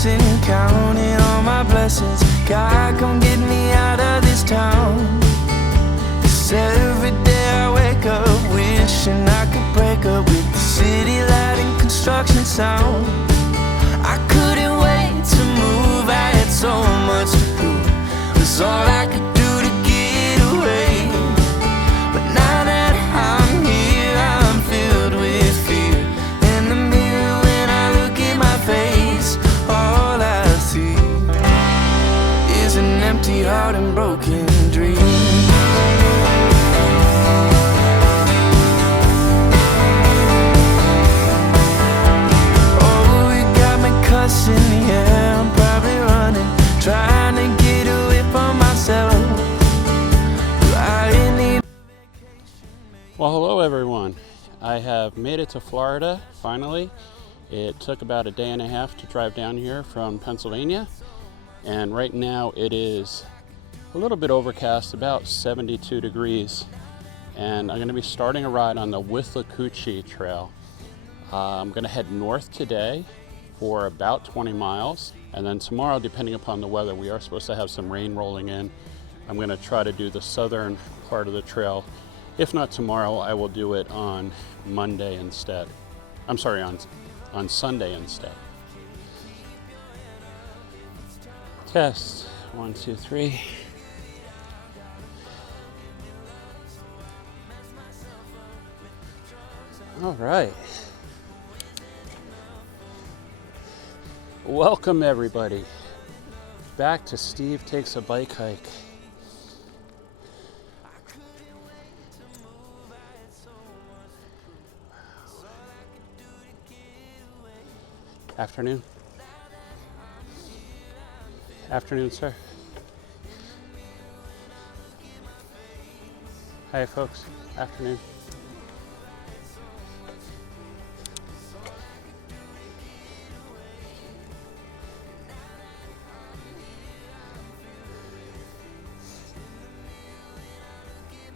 stressing, counting all my blessings. God, come get me out of this town. 'Cause every day I wake up wishing I could break up with the city light and construction sound. I couldn't wait to move, I had so much to prove. It was all I could do to get away. But now that I'm here, I'm filled with fear. In the mirror when I look at my face, all I see is an empty heart and broken dreams. Yeah, I'm probably running, trying to get away from myself. Well, hello everyone. I have made it to Florida finally. It took about a day and a half to drive down here from Pennsylvania, and right now it is a little bit overcast, about 72 degrees, and I'm going to be starting a ride on the Withlacoochee trail. I'm going to head north today for about 20 miles, and then tomorrow, depending upon the weather, we are supposed to have some rain rolling in. I'm going to try to do the southern part of the trail. If not tomorrow, I will do it on Monday instead. I'm sorry, on Sunday instead. Test 1, 2, 3. All right. Welcome everybody back to Steve Takes a Bike Hike. Afternoon. Afternoon, sir. Hi folks, afternoon.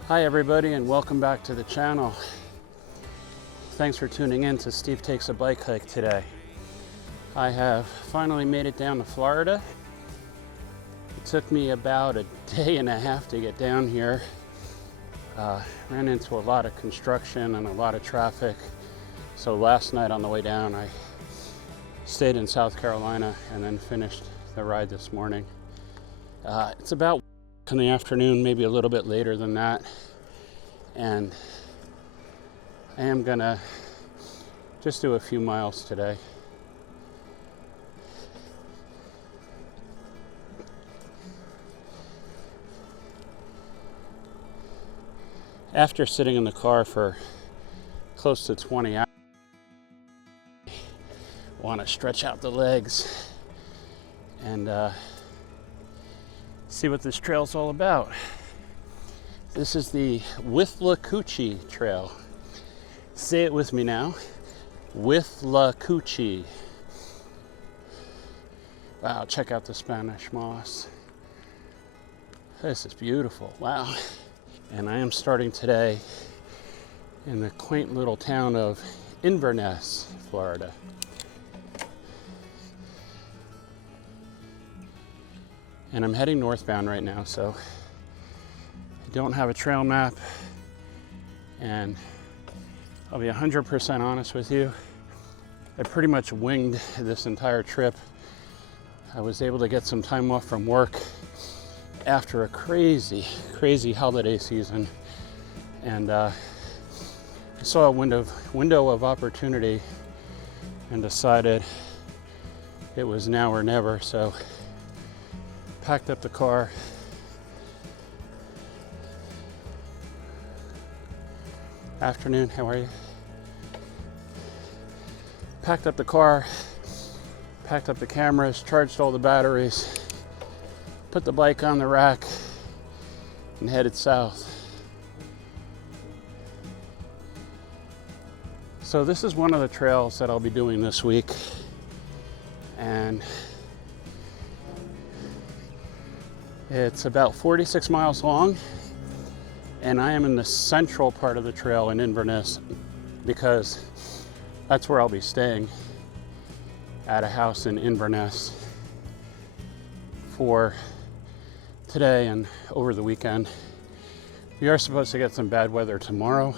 Hi everybody, and welcome back to the channel. Thanks for tuning in to Steve Takes a Bike Hike today. I have finally made it down to Florida. It took me about a day and a half to get down here. Ran into a lot of construction and a lot of traffic. So last night on the way down, I stayed in South Carolina and then finished the ride this morning. It's about in the afternoon, maybe a little bit later than that, and I am gonna just do a few miles today. After sitting in the car for close to 20 hours, I want to stretch out the legs and see what this trail's all about. This is the Withlacoochee Trail. Say it with me now. Withlacoochee. Wow, check out the Spanish moss. This is beautiful. Wow. And I am starting today in the quaint little town of Inverness, Florida. And I'm heading northbound right now, so I don't have a trail map, and I'll be 100% honest with you, I pretty much winged this entire trip. I was able to get some time off from work after a crazy holiday season, and I saw a window of opportunity and decided it was now or never, so packed up the car. Afternoon, how are you? Packed up the car, packed up the cameras, charged all the batteries, put the bike on the rack, and headed south. So this is one of the trails that I'll be doing this week, and it's about 46 miles long, and I am in the central part of the trail in Inverness because that's where I'll be staying. at a house in Inverness for today and over the weekend. We are supposed to get some bad weather tomorrow.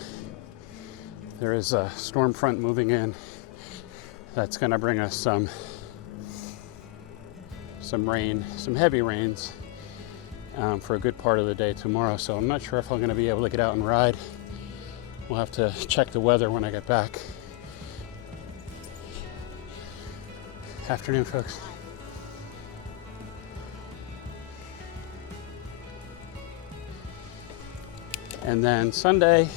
There is a storm front moving in that's going to bring us some rain, some heavy rains for a good part of the day tomorrow. So I'm not sure if I'm going to be able to get out and ride. We'll have to check the weather when I get back. Afternoon, folks. And then Sunday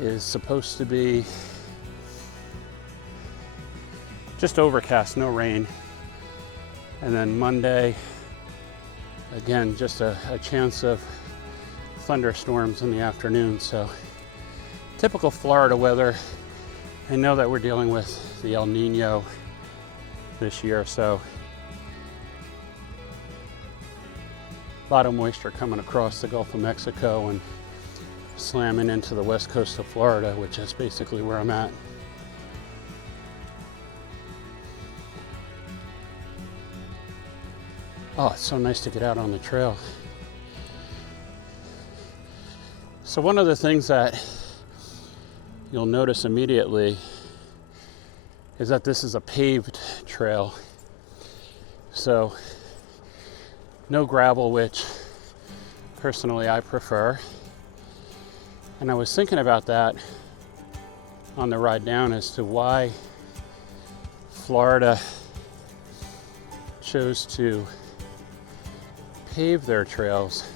is supposed to be just overcast, no rain. And then Monday, again, just a chance of thunderstorms in the afternoon. So typical Florida weather. I know that we're dealing with the El Nino this year, so a lot of moisture coming across the Gulf of Mexico and slamming into the west coast of Florida, which is basically where I'm at. Oh, it's so nice to get out on the trail. So one of the things that you'll notice immediately is that this is a paved trail. So no gravel, which personally I prefer. And I was thinking about that on the ride down as to why Florida chose to pave their trails.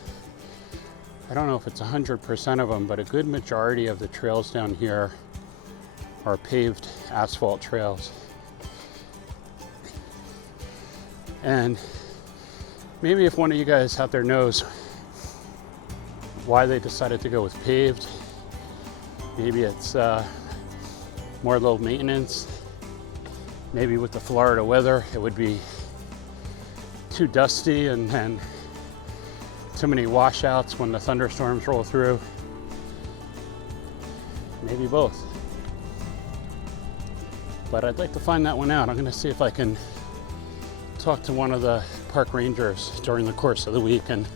I don't know if it's 100% of them, but a good majority of the trails down here are paved asphalt trails. And maybe if one of you guys out there knows why they decided to go with paved, maybe it's more low maintenance. Maybe with the Florida weather, it would be too dusty and then too many washouts when the thunderstorms roll through. Maybe both. But I'd like to find that one out. I'm going to see if I can talk to one of the park rangers during the course of the week and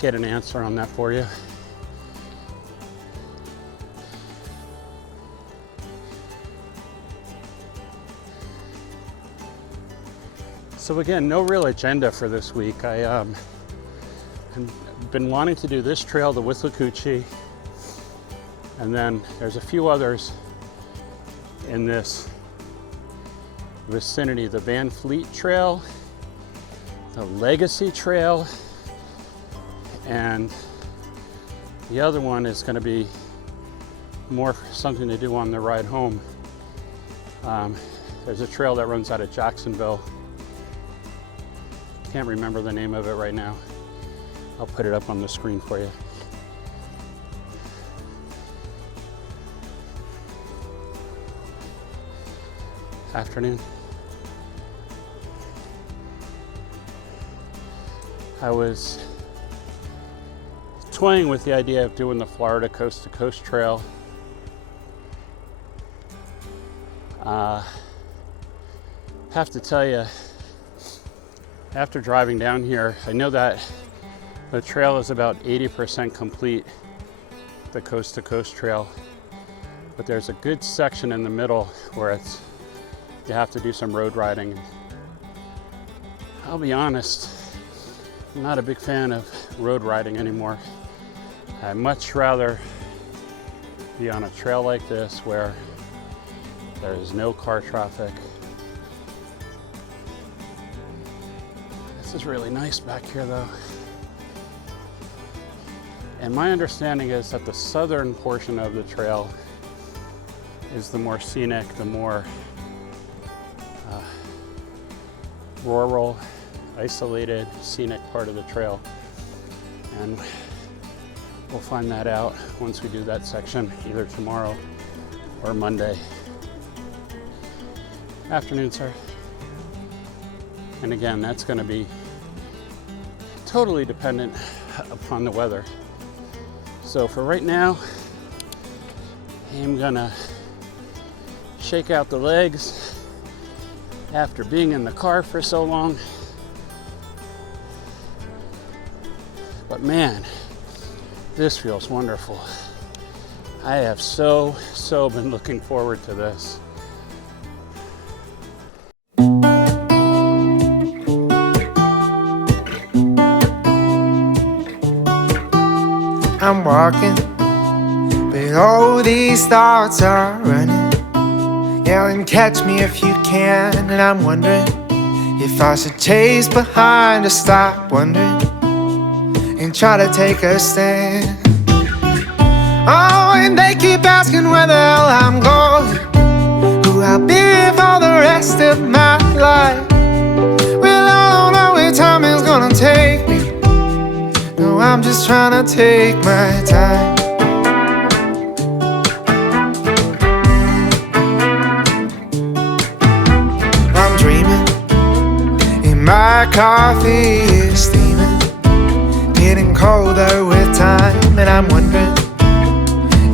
get an answer on that for you. So again, no real agenda for this week. I've been wanting to do this trail, the Withlacoochee, and then there's a few others in this vicinity: the Van Fleet Trail, the Legacy Trail, and the other one is going to be more something to do on the ride home. There's a trail that runs out of Jacksonville. Can't remember the name of it right now. I'll put it up on the screen for you. Afternoon. I was toying with the idea of doing the Florida Coast to Coast Trail. Have to tell you, after driving down here, I know that the trail is about 80% complete, the Coast to Coast Trail, but there's a good section in the middle where you have to do some road riding. I'll be honest, I'm not a big fan of road riding anymore. I'd much rather be on a trail like this where there is no car traffic. This is really nice back here though. And my understanding is that the southern portion of the trail is the more scenic, the more rural, isolated, scenic part of the trail. And we'll find that out once we do that section, either tomorrow or Monday. Afternoon, sir. And again, that's going to be totally dependent upon the weather. So for right now, I'm gonna shake out the legs after being in the car for so long. But man, this feels wonderful. I have so been looking forward to this. I'm walking, but all these thoughts are running. Yelling, catch me if you can. And I'm wondering if I should chase behind or stop wondering and try to take a stand. Oh, and they keep asking where the hell I'm going, who I'll be for the rest of my life. Well, I don't know where time is gonna take me. No, I'm just trying to take my time. I'm dreaming, and my coffee is steaming, getting colder with time. And I'm wondering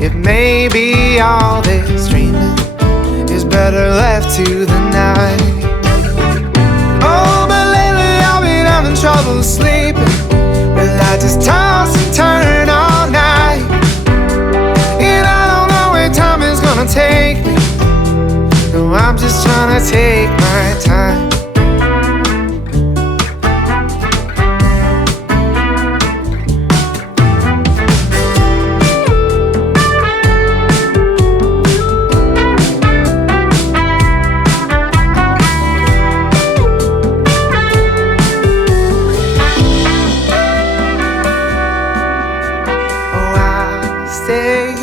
if maybe all this dreaming is better left to the night. Oh, but lately I've been having trouble sleeping. Well, I just toss and turn all night, and I don't know where time is gonna take me. No, I'm just trying to take my time. Stay,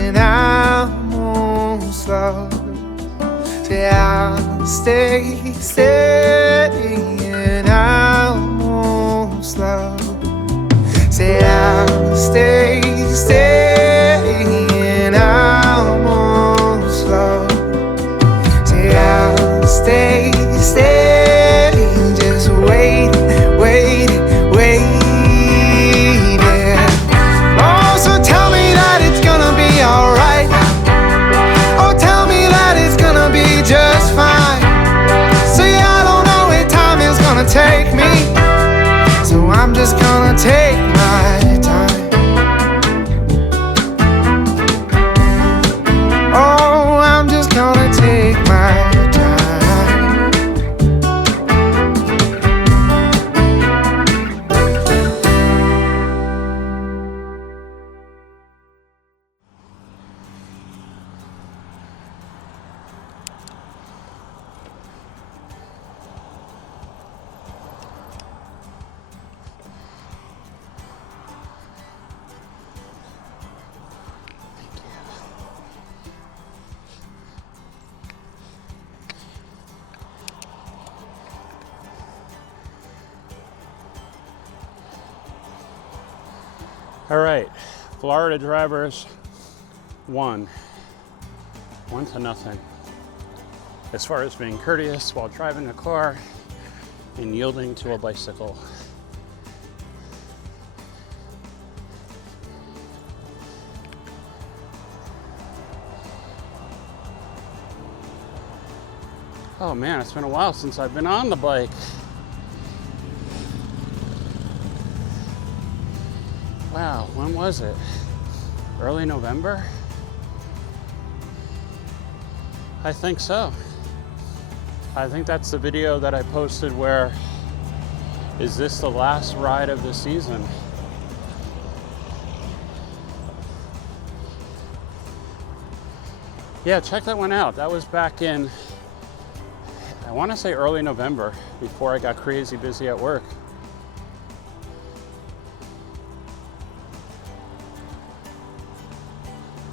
and I'm on slow. Say I'll stay, and I'm on slow. Say I'll stay, and I'm on slow. Say I'll stay, just wait. Alright, oh, tell me that it's gonna be just fine. See, I don't know where time is gonna take me, so I'm just gonna take my time. Oh, I'm just gonna take my time. All right, Florida drivers won 1-0 as far as being courteous while driving a car and yielding to a bicycle. Oh man, it's been a while since I've been on the bike. Wow, when was it? Early November? I think so. I think that's the video that I posted where, is this the last ride of the season? Yeah, check that one out. That was back in, I want to say early November, before I got crazy busy at work.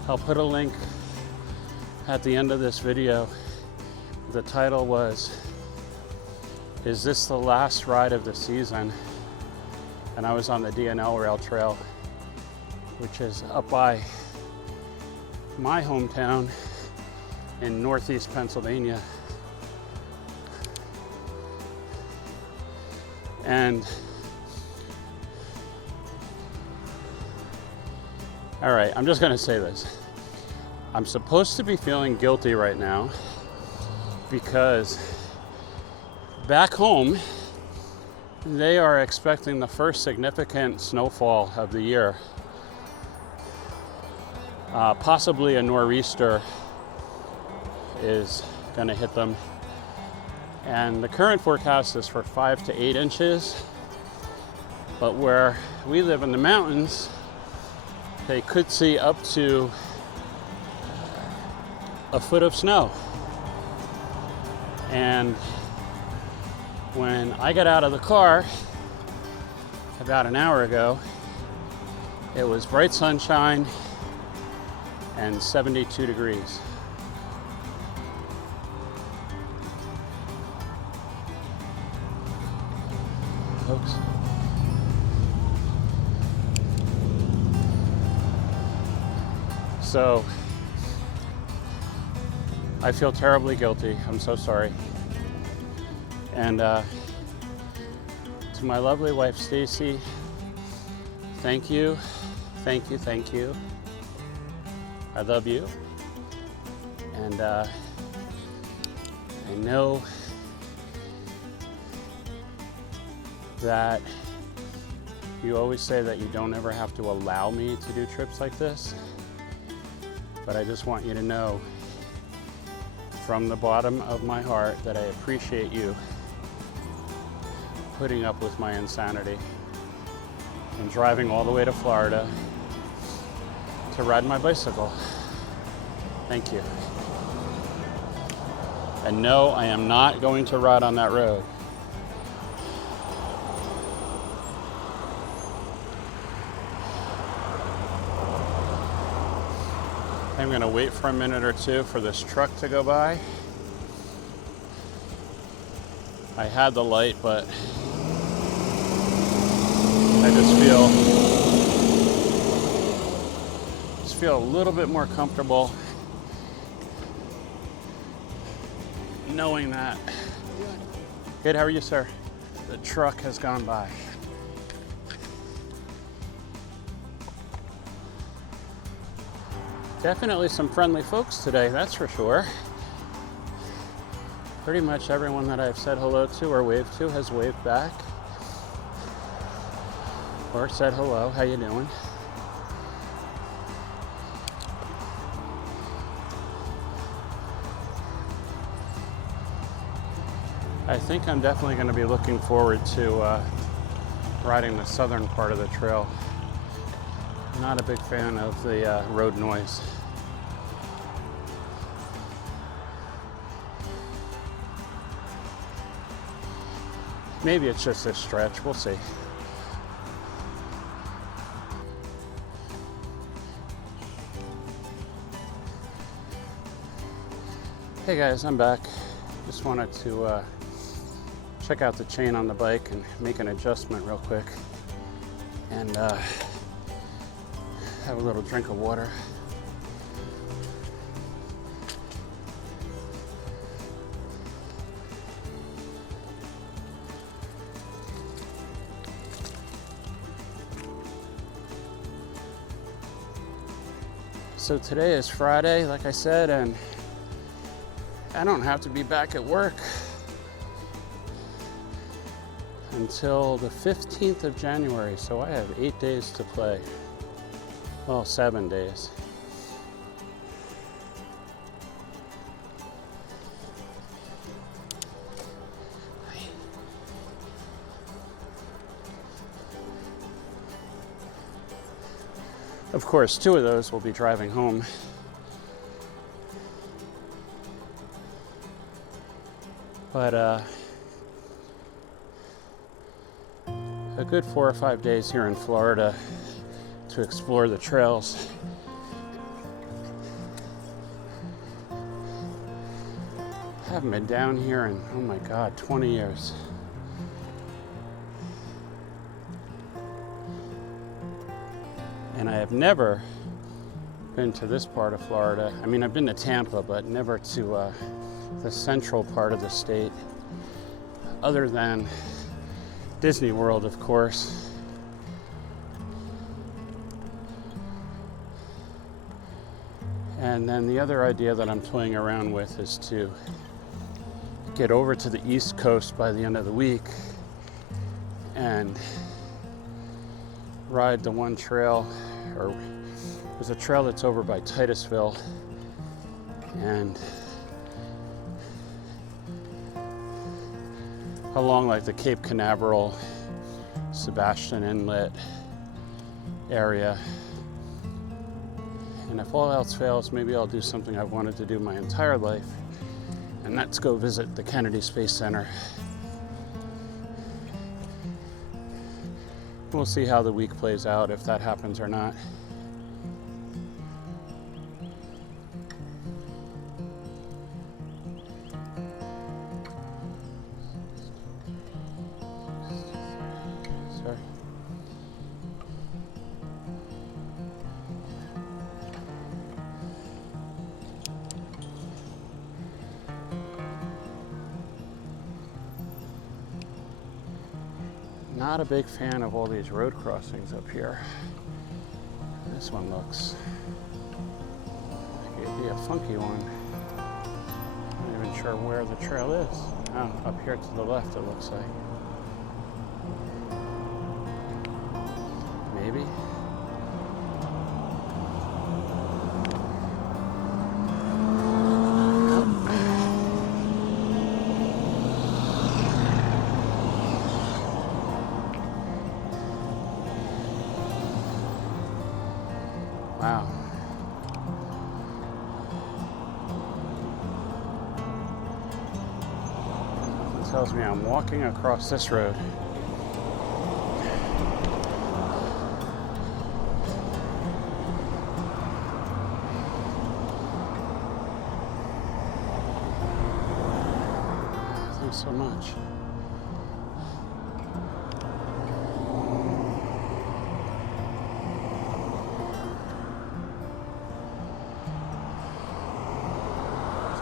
I'll put a link at the end of this video. The title was, is this the last ride of the season? And I was on the DNL Rail Trail, which is up by my hometown in Northeast Pennsylvania. And all right, I'm just gonna say this. I'm supposed to be feeling guilty right now because back home, they are expecting the first significant snowfall of the year. Possibly a nor'easter is going to hit them. And the current forecast is for 5 to 8 inches. But where we live in the mountains, they could see up to a foot of snow. And when I got out of the car about an hour ago, it was bright sunshine and 72 degrees. Folks. So I feel terribly guilty. I'm so sorry. And to my lovely wife, Stacy, thank you, thank you, thank you. I love you. And I know that you always say that you don't ever have to allow me to do trips like this. But I just want you to know from the bottom of my heart that I appreciate you putting up with my insanity and driving all the way to Florida to ride my bicycle. Thank you. And no, I am not going to ride on that road. I'm going to wait for a minute or two for this truck to go by. I had the light, but I just feel a little bit more comfortable knowing that. Good, how are you, sir? The truck has gone by. Definitely some friendly folks today, that's for sure. Pretty much everyone that I've said hello to or waved to has waved back. Or said hello, how you doing? I think I'm definitely going to be looking forward to riding the southern part of the trail. I'm not a big fan of the road noise. Maybe it's just this stretch, we'll see. Hey guys, I'm back. Just wanted to check out the chain on the bike and make an adjustment real quick. And have a little drink of water. So today is Friday, like I said, and I don't have to be back at work until the 15th of January, so I have 8 days to play. Well, 7 days. Of course, 2 of those will be driving home. But a good 4 or 5 days here in Florida to explore the trails. Haven't been down here in, oh my God, 20 years. And I have never been to this part of Florida. I mean, I've been to Tampa, but never to the central part of the state, other than Disney World, of course. And then the other idea that I'm toying around with is to get over to the East Coast by the end of the week and ride the one trail, or there's a trail that's over by Titusville, and along like the Cape Canaveral, Sebastian Inlet area. And if all else fails, maybe I'll do something I've wanted to do my entire life, and that's go visit the Kennedy Space Center. We'll see how the week plays out, if that happens or not. Sorry. Not a big fan of all these road crossings up here. This one looks like it'd be a funky one. I'm not even sure where the trail is. Oh, up here to the left it looks like. Maybe. Wow. It tells me I'm walking across this road. Thanks so much.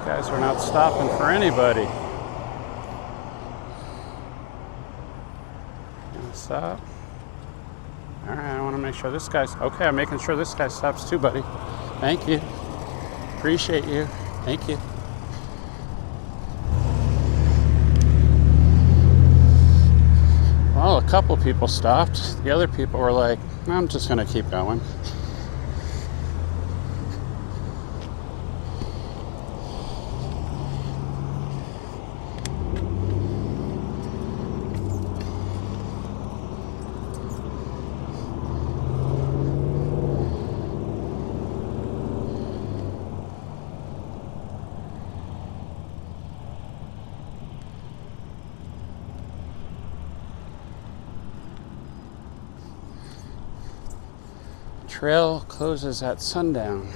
Guys are not stopping for anybody. Gonna stop. All right, I want to make sure this guy's okay. I'm making sure this guy stops too, buddy. Thank you. Appreciate you. Thank you. Well, a couple people stopped. The other people were like, I'm just gonna keep going. Trail closes at sundown.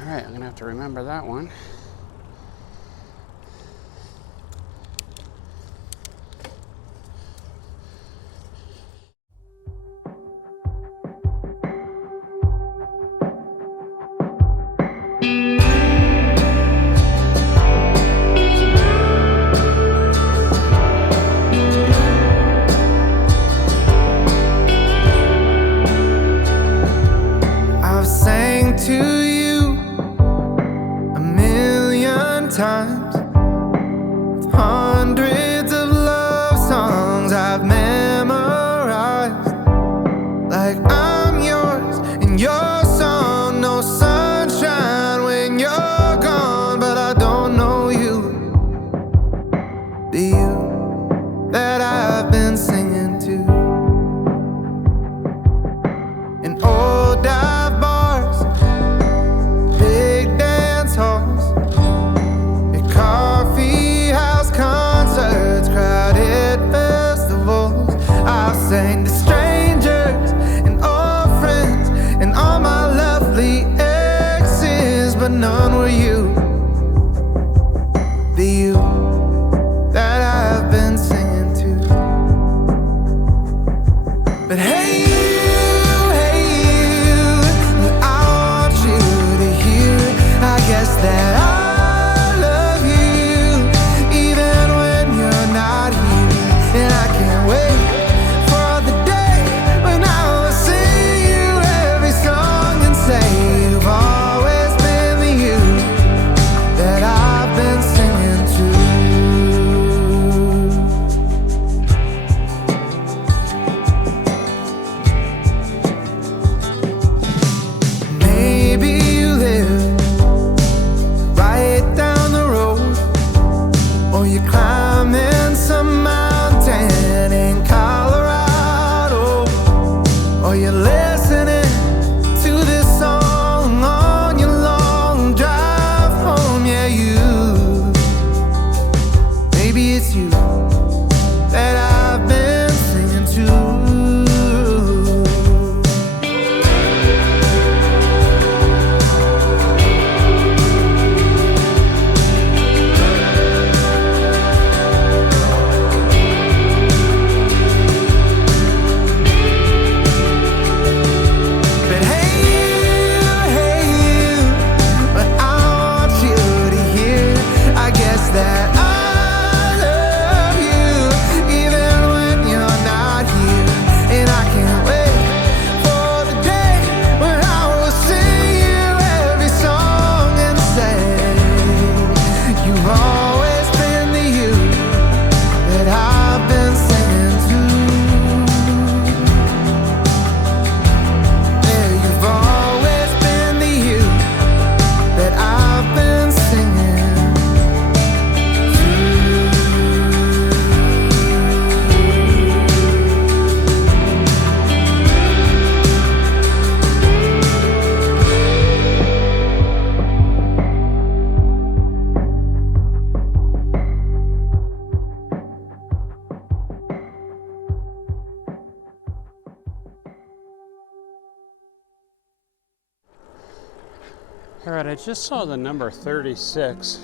All right, I'm gonna have to remember that one. Times, hundreds of love songs I've memorized, like I'm yours and your song. No sunshine when you're gone, but I don't know you, the you that I've been singing to. In old dive bars, big dance halls, coffee house concerts, crowded festivals. I've sang to strangers and Are you listening to this song on your long drive home? Yeah, you. Maybe it's you that I've been singing to. All right, I just saw the number 36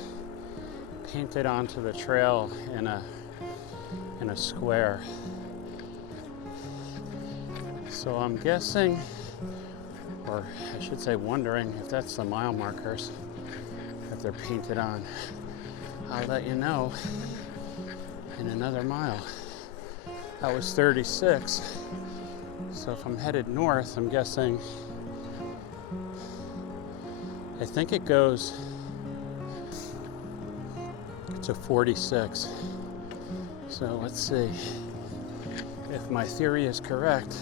painted onto the trail in a square. So I'm guessing, or I should say wondering, if that's the mile markers that they're painted on. I'll let you know in another mile. That was 36. So if I'm headed north, I'm guessing, I think it goes to 46. So let's see. If my theory is correct,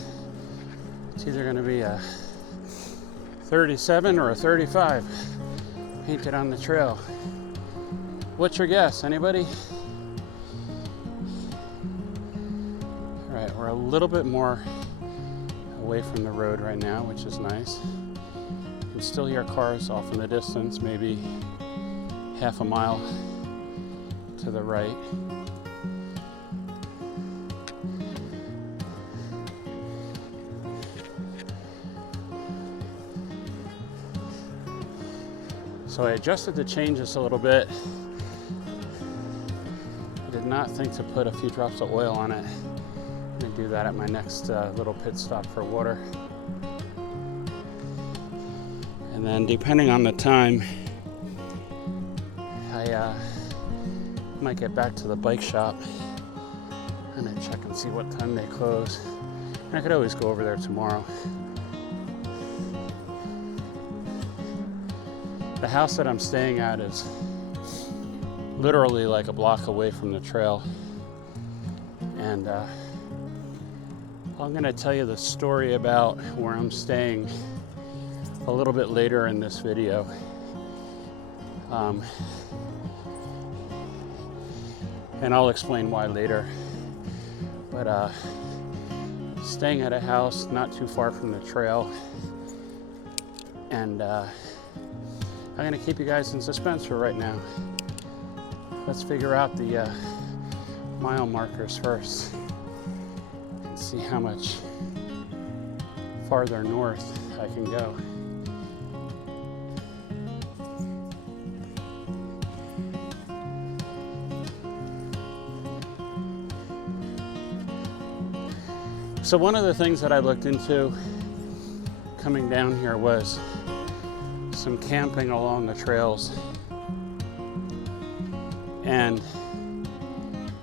it's either going to be a 37 or a 35 painted on the trail. What's your guess? Anybody? All right, we're a little bit more away from the road right now, which is nice. You can still hear cars off in the distance, maybe half a mile to the right. So I adjusted the changes a little bit. I did not think to put a few drops of oil on it. I'm going to do that at my next little pit stop for water. And then depending on the time, I might get back to the bike shop and then check and see what time they close. And I could always go over there tomorrow. The house that I'm staying at is literally like a block away from the trail. And I'm going to tell you the story about where I'm staying a little bit later in this video. And I'll explain why later. But staying at a house not too far from the trail. And I'm going to keep you guys in suspense for right now. Let's figure out the mile markers first and see how much farther north I can go. So one of the things that I looked into coming down here was some camping along the trails. And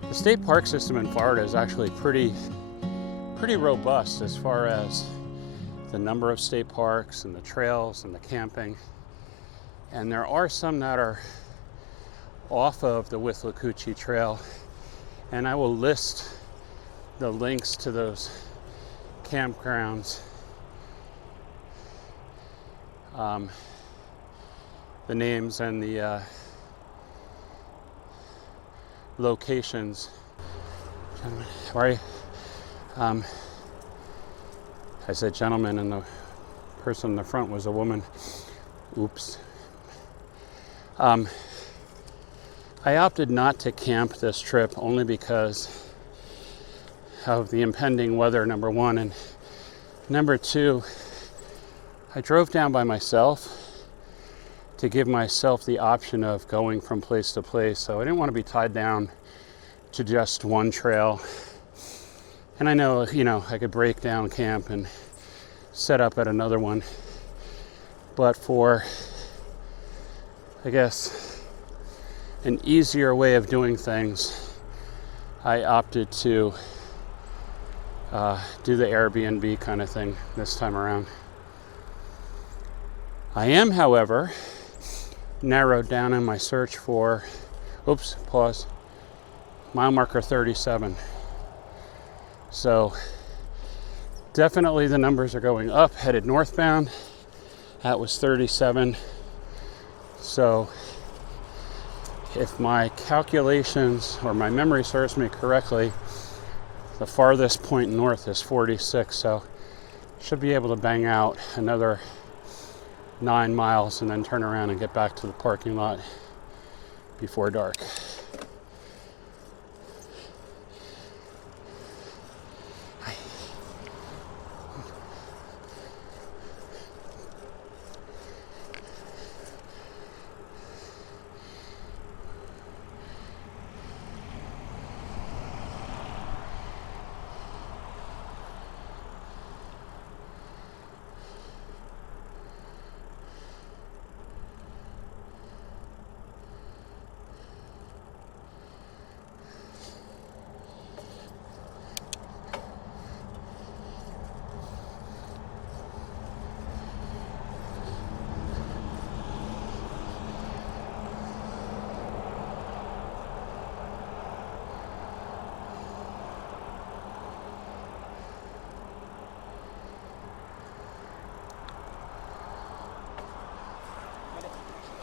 the state park system in Florida is actually pretty robust as far as the number of state parks and the trails and the camping. And there are some that are off of the Withlacoochee Trail, and I will list the links to those campgrounds, the names and the locations. Gentlemen, how are you? I said gentleman, and the person in the front was a woman. Oops. I opted not to camp this trip only because of the impending weather, number one, and number two, I drove down by myself to give myself the option of going from place to place, so I didn't want to be tied down to just one trail. And I know, I could break down camp and set up at another one, but for, I guess, an easier way of doing things, I opted to do the Airbnb kind of thing this time around. I am, however, narrowed down in my search for, mile marker 37. So definitely the numbers are going up, headed northbound. That was 37. So if my calculations or my memory serves me correctly, the farthest point north is 46, so should be able to bang out another 9 miles and then turn around and get back to the parking lot before dark.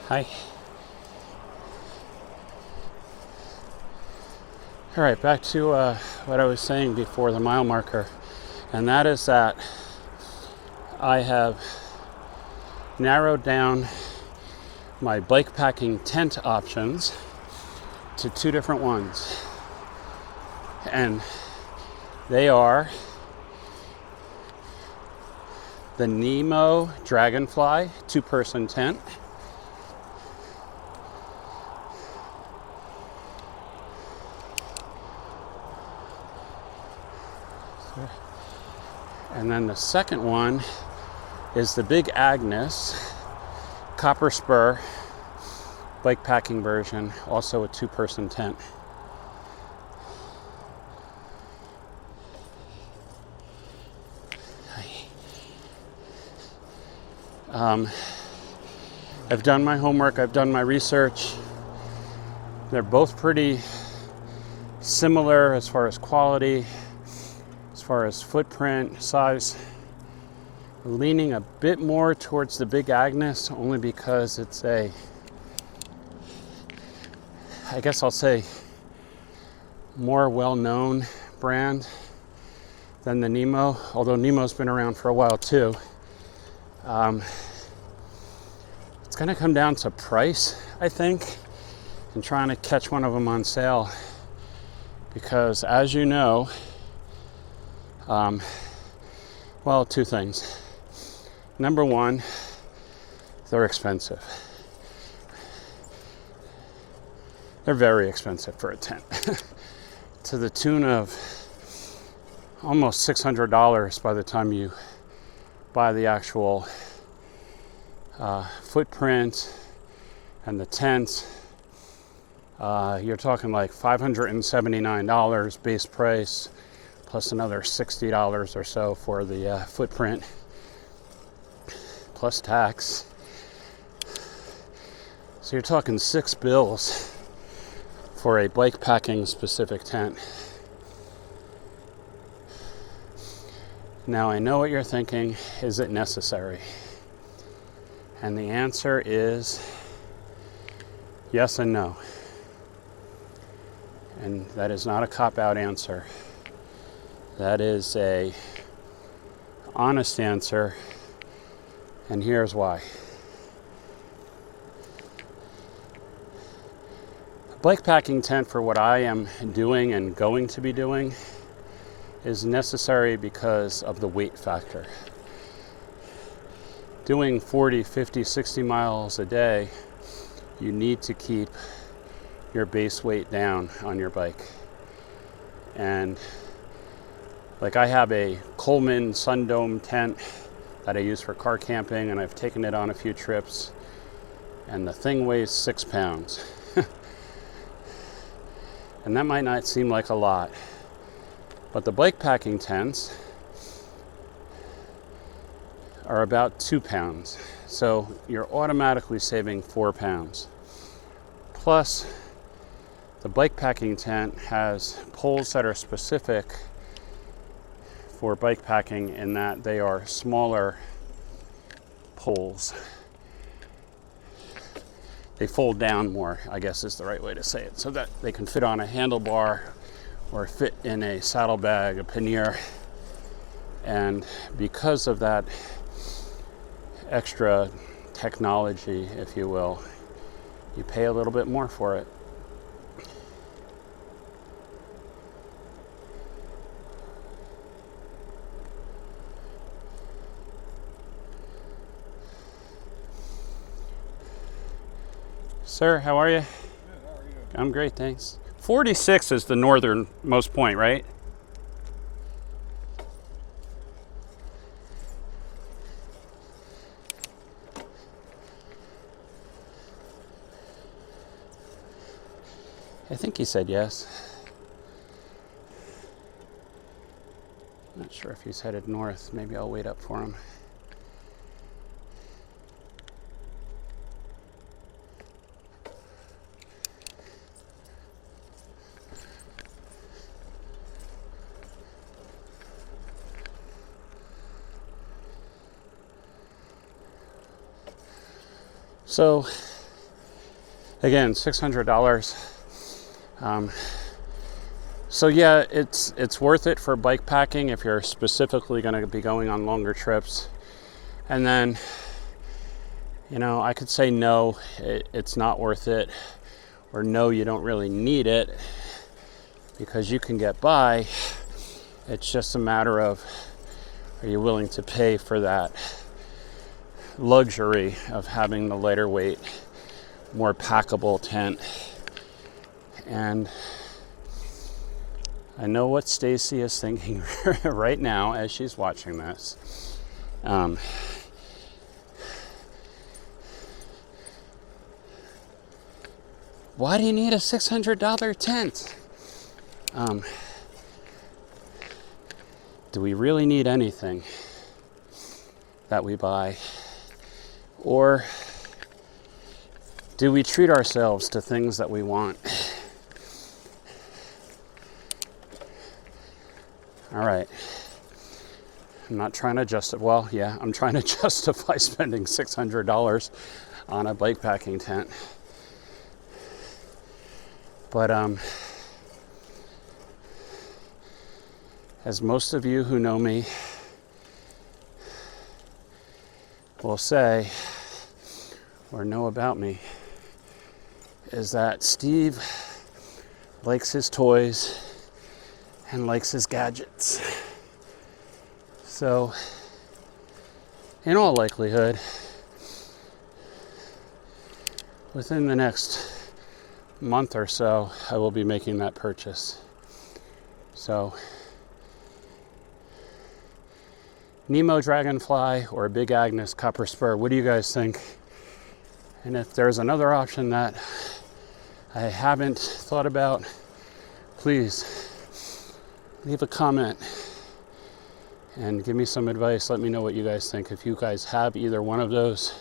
Hi. All right, back to what I was saying before the mile marker, and that is that I have narrowed down my bikepacking tent options to 2 different ones, and they are the Nemo Dragonfly 2-person tent, and then the second one is the Big Agnes Copper Spur bikepacking version, also a 2-person tent. I've done my homework, I've done my research. They're both pretty similar as far as quality, as far as footprint, size. Leaning a bit more towards the Big Agnes only because it's I guess I'll say, more well-known brand than the Nemo, although Nemo's been around for a while too. It's going to come down to price, I think, and trying to catch one of them on sale, because as you know, 2 things. Number one, they're expensive. They're very expensive for a tent, to the tune of almost $600 by the time you buy the actual footprint and the tent. You're talking like $579 base price, plus another $60 or so for the footprint, plus tax. So you're talking 6 bills for a bikepacking specific tent. Now I know what you're thinking, is it necessary? And the answer is yes and no. And that is not a cop-out answer. That is a honest answer, and here's why. A bikepacking tent, for what I am doing and going to be doing, is necessary because of the weight factor. Doing 40, 50, 60 miles a day, you need to keep your base weight down on your bike. And like, I have a Coleman Sundome tent that I use for car camping, and I've taken it on a few trips, and the thing weighs 6 pounds. And that might not seem like a lot, but the bikepacking tents are about 2 pounds. So you're automatically saving 4 pounds. Plus, the bikepacking tent has poles that are specific for bikepacking in that they are smaller poles. They fold down more, I guess is the right way to say it, so that they can fit on a handlebar or fit in a saddlebag, a pannier. And because of that extra technology, if you will, you pay a little bit more for it. Sir, how are you? Good, how are you? I'm great, thanks. 46 is the northernmost point, right? I think he said yes. Not sure if he's headed north. Maybe I'll wait up for him. So, again, $600. So yeah, it's worth it for bike packing if you're specifically going to be going on longer trips. And then, you know, I could say no, it's not worth it, or no, you don't really need it, because you can get by. It's just a matter of, are you willing to pay for that luxury of having the lighter weight, more packable tent. And I know what Stacy is thinking right now as she's watching this. Why do you need a $600 tent? Do we really need anything that we buy? Or do we treat ourselves to things that we want? All right. I'm not trying to justify, well, yeah, I'm trying to justify spending $600 on a bikepacking tent. But as most of you who know me will say, or know about me, is that Steve likes his toys and likes his gadgets. So, in all likelihood, within the next month or so, I will be making that purchase. So, Nemo Dragonfly or Big Agnes Copper Spur, what do you guys think? And if there's another option that I haven't thought about, please leave a comment and give me some advice. Let me know what you guys think. If you guys have either one of those,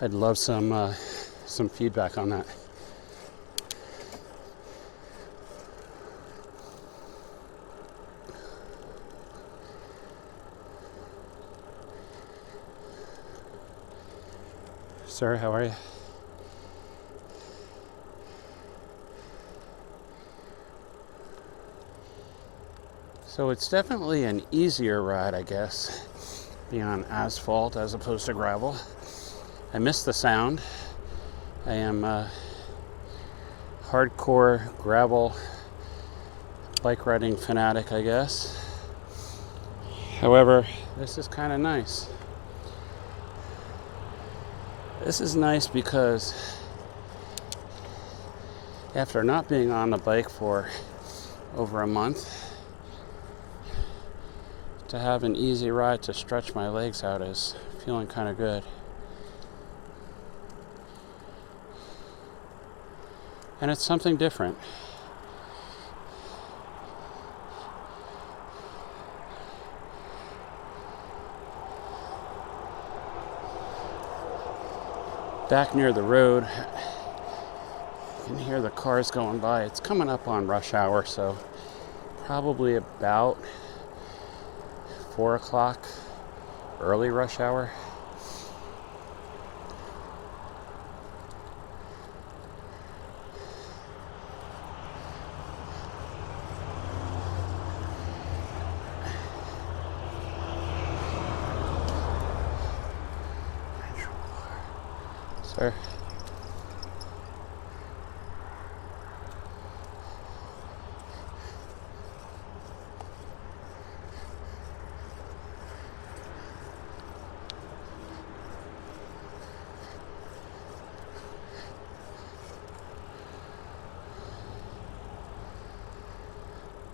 I'd love some feedback on that. Sir, how are you? So it's definitely an easier ride, I guess, being on asphalt as opposed to gravel. I miss the sound. I am a hardcore gravel bike riding fanatic, I guess. However, this is kind of nice. This is nice because after not being on the bike for over a month, to have an easy ride to stretch my legs out is feeling kind of good. And it's something different. Back near the road, you can hear the cars going by. It's coming up on rush hour, so probably about 4 o'clock, early rush hour. Sir.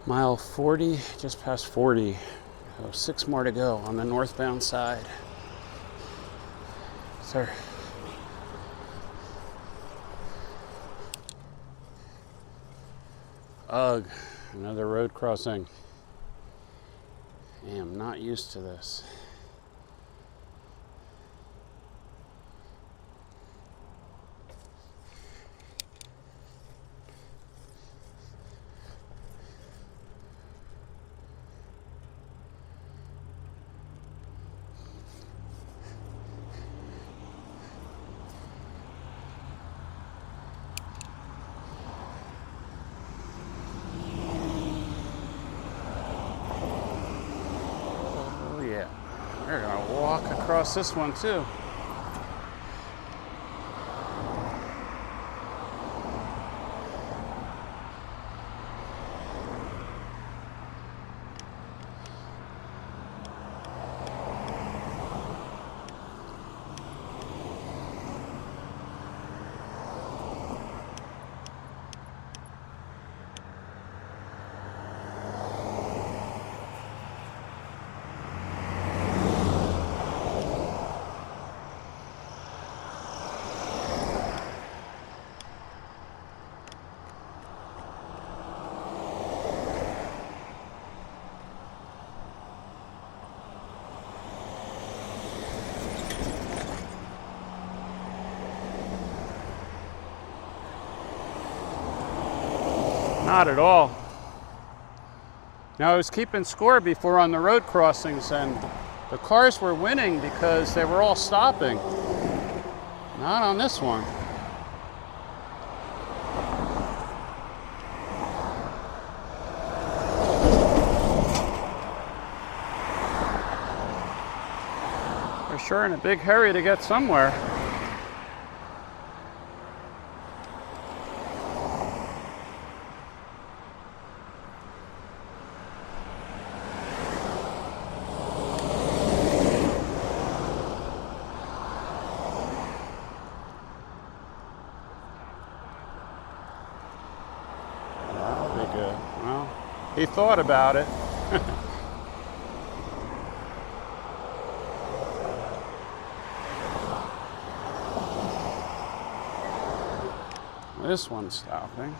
Mile 40, just past 40. Oh, 6 more to go on the northbound side. Sir. Ugh, another road crossing. I am not used to this. We're gonna walk across this one too. Not at all. Now, I was keeping score before on the road crossings, and the cars were winning because they were all stopping. Not on this one. They're sure in a big hurry to get somewhere. Well, he thought about it. This one's stopping.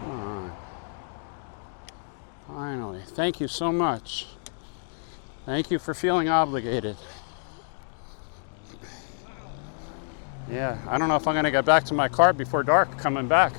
Come on. Finally. Thank you so much. Thank you for feeling obligated. Yeah, I don't know if I'm going to get back to my car before dark coming back.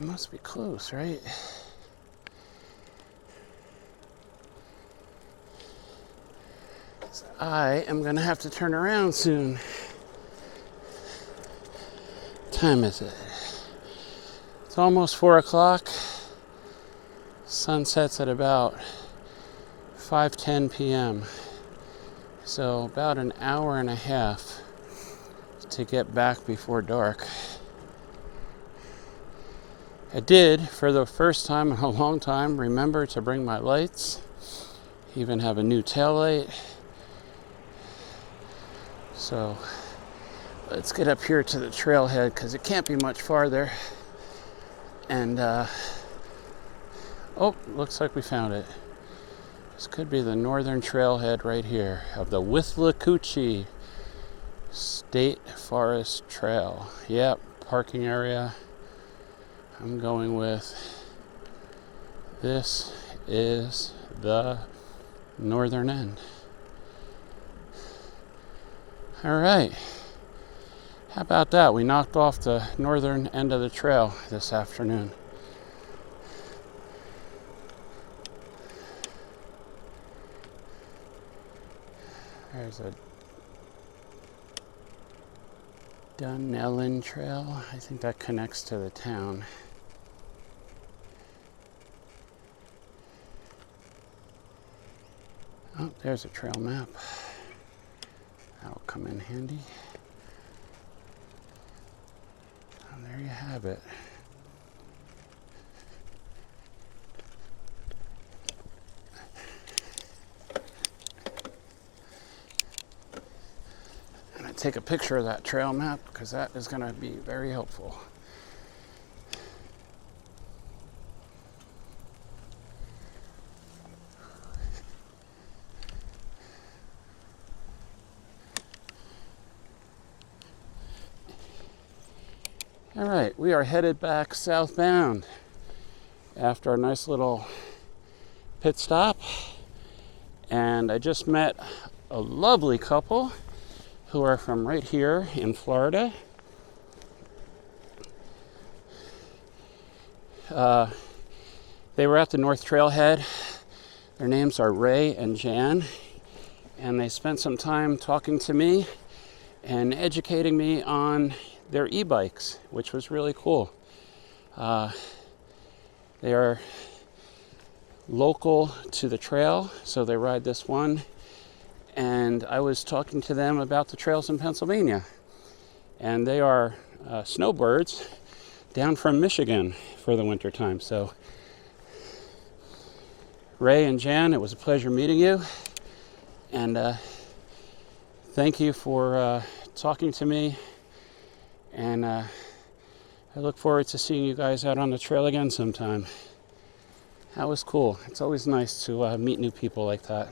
It must be close, right? I am gonna have to turn around soon. What time is it? It's almost 4 o'clock. Sun sets at about 5:10 p.m. So about an hour and a half to get back before dark. I did, for the first time in a long time, remember to bring my lights. Even have a new tail light. So let's get up here to the trailhead because it can't be much farther. And oh, looks like we found it. This could be the northern trailhead right here of the Withlacoochee State Forest Trail. Yep, parking area. I'm going with this is the northern end. All right. How about that? We knocked off the northern end of the trail this afternoon. There's a Dunellen Trail. I think that connects to the town. Oh, there's a trail map. That'll come in handy. And there you have it. And I take a picture of that trail map because that is going to be very helpful. All right, we are headed back southbound after a nice little pit stop. And I just met a lovely couple who are from right here in Florida. They were at the North Trailhead. Their names are Ray and Jan, and they spent some time talking to me and educating me on their e-bikes, which was really cool. They are local to the trail, so they ride this one. And I was talking to them about the trails in Pennsylvania. And they are snowbirds down from Michigan for the winter time. So Ray and Jan, it was a pleasure meeting you. And thank you for talking to me. And I look forward to seeing you guys out on the trail again sometime. That was cool. It's always nice to meet new people like that.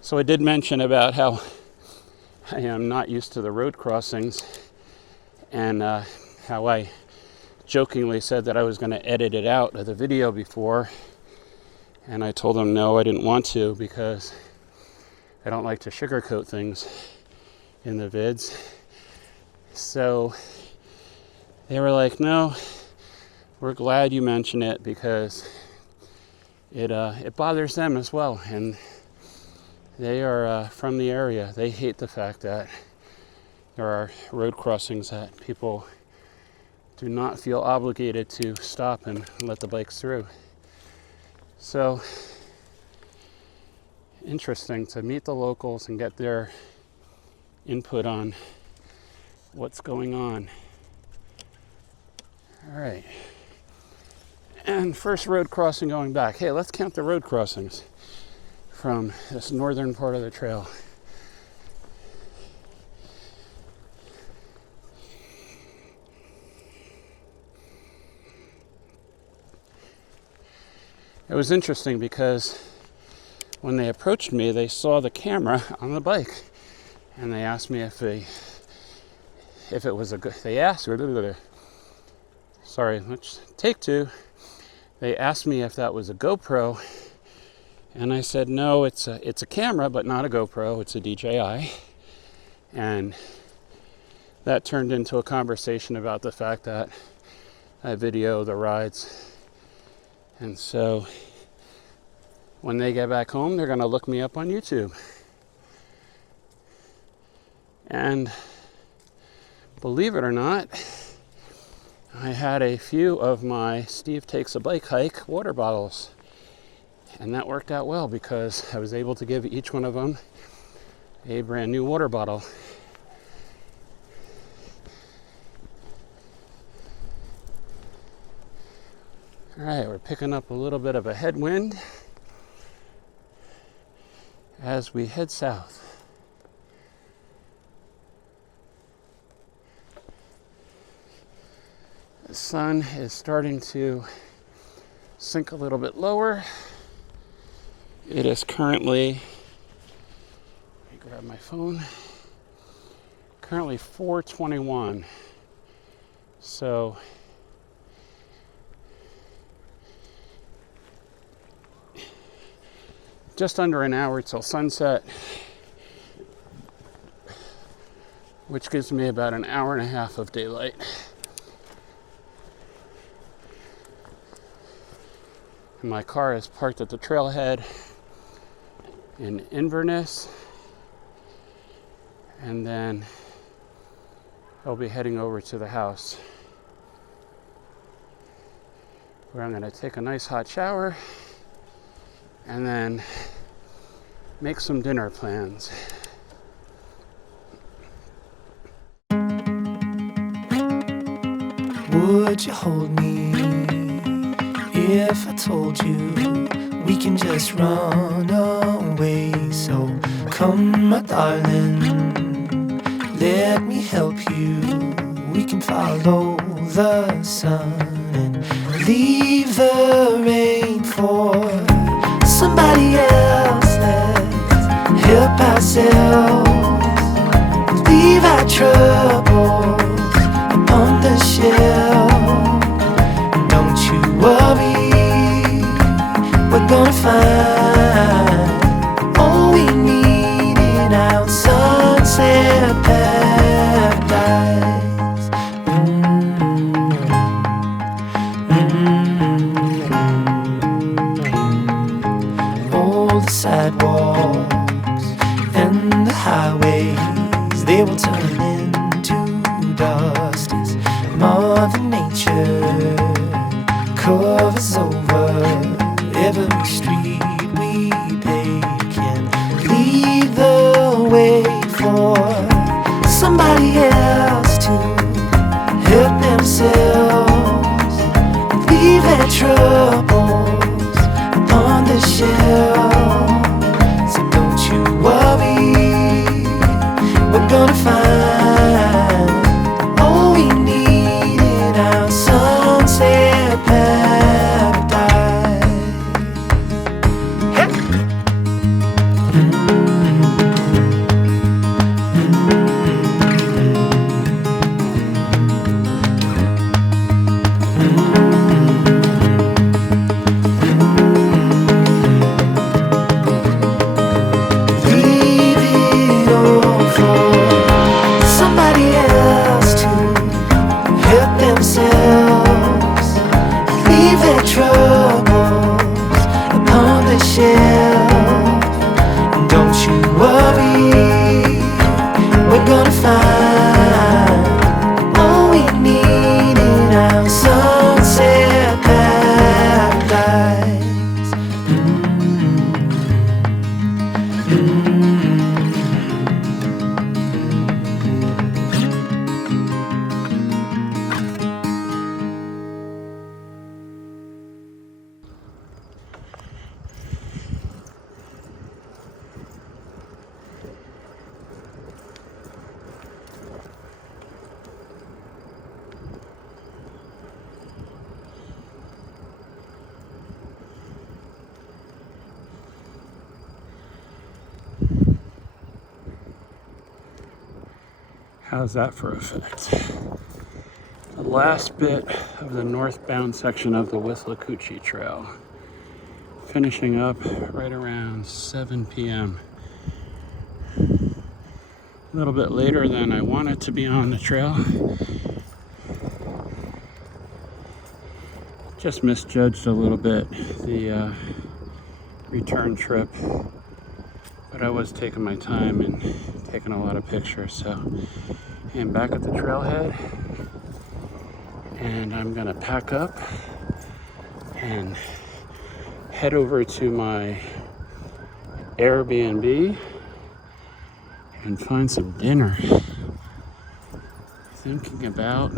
So I did mention about how I am not used to the road crossings, and how I jokingly said that I was going to edit it out of the video before. And I told them no, I didn't want to, because I don't like to sugarcoat things in the vids. So they were like, no, we're glad you mentioned it, because it bothers them as well. And they are from the area. They hate the fact that there are road crossings that people do not feel obligated to stop and let the bikes through. So interesting to meet the locals and get their input on what's going on. All right. And first road crossing going back. Hey, let's count the road crossings from this northern part of the trail. It was interesting because when they approached me, they saw the camera on the bike, and they asked me if it was a good. They asked, sorry, let's take two. They asked me if that was a GoPro, and I said no, it's a camera, but not a GoPro. It's a DJI, and that turned into a conversation about the fact that I video the rides. And so when they get back home, they're going to look me up on YouTube. And believe it or not, I had a few of my Steve Takes a Bike Hike water bottles. And that worked out well because I was able to give each one of them a brand new water bottle. All right, we're picking up a little bit of a headwind as we head south. The sun is starting to sink a little bit lower. It is currently, let me grab my phone, currently 4:21. So just under an hour till sunset, which gives me about an hour and a half of daylight. And my car is parked at the trailhead in Inverness, and then I'll be heading over to the house where I'm going to take a nice hot shower and then make some dinner plans. Would you hold me if I told you we can just run away? So come, my darling, let me help you. We can follow the sun and leave the rain for somebody else. Let's help ourselves, leave our troubles on the shelf. Don't you worry, we're gonna find all we need in our sunset paradise. All the sidewalks and the highways, they will turn into dust as Mother Nature covers over every street we pave. Can lead the way for somebody else to help themselves, leave their troubles on the shelf. So don't you worry, we're gonna find all we need in our sunset paradise. Hey. Leave it all for somebody else to help themselves, leave their troubles upon the shelf. And don't you worry, we're gonna find all we need in our sunset paradise. How's that for effect? The last bit of the northbound section of the Withlacoochee Trail, finishing up right around 7 p.m. a little bit later than I wanted to be on the trail. Just misjudged a little bit the return trip, but I was taking my time and taking a lot of pictures. So I'm back at the trailhead, and I'm gonna pack up and head over to my Airbnb and find some dinner. Thinking about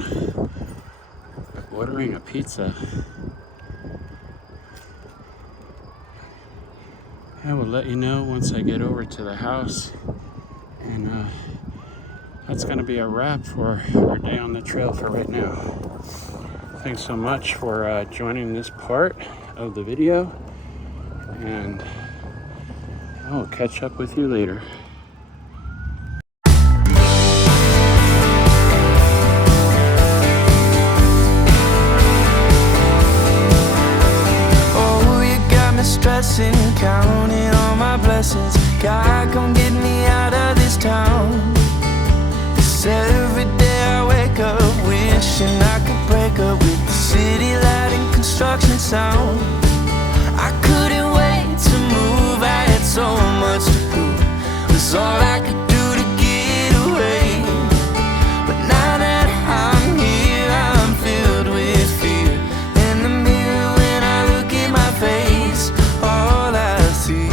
ordering a pizza. I will let you know once I get over to the house, and that's going to be a wrap for our day on the trail for right now. Thanks so much for joining this part of the video, and I'll catch up with you later. Stressing, counting all my blessings. God, come get me out of this town. 'Cause every day I wake up wishing I could break up with the city light and construction sound. I couldn't wait to move, I had so much to prove. It was all I could do to get away. But now that I'm here, I'm filled with fear. In the mirror when I look at my face, all I see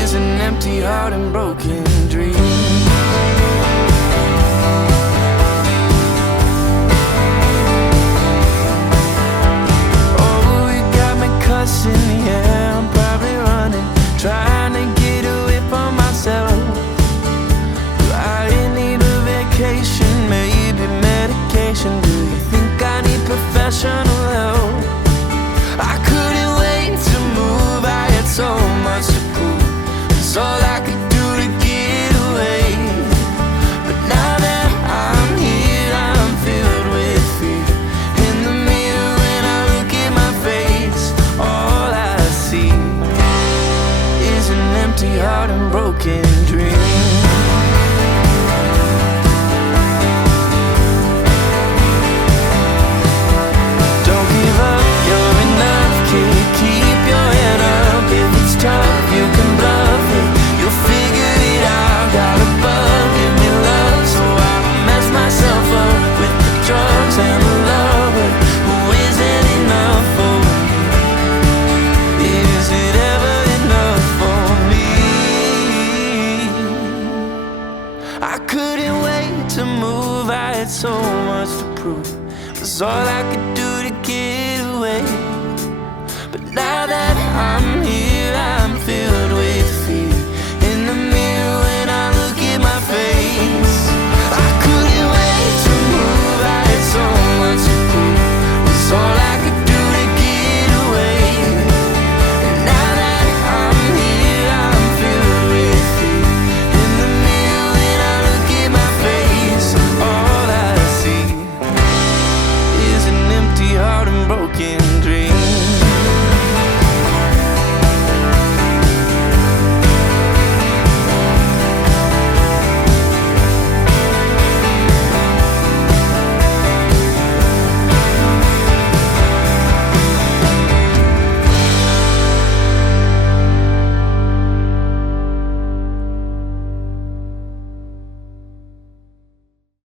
is an empty heart and broken dreams. Oh, you got me cussing, yeah, I'm probably running, trying to get away from myself. Do I need a vacation, maybe medication? Do you think I need professional help? I couldn't wait to move, I had so much to prove. It's all I could do to get away. But now that I'm here, I'm filled with fear. In the mirror when I look at my face, all I see is an empty heart and broken dreams. Don't give up, you're enough, kid. Keep your head up. If it's tough, you can bluff it. You'll figure it out. Got a bug, give me love, so I don't mess myself up with the drugs and the lover who isn't enough for me. Is it ever enough for me? I couldn't wait to move, I had so much to prove. It was all I could do to get away. But now that I'm here,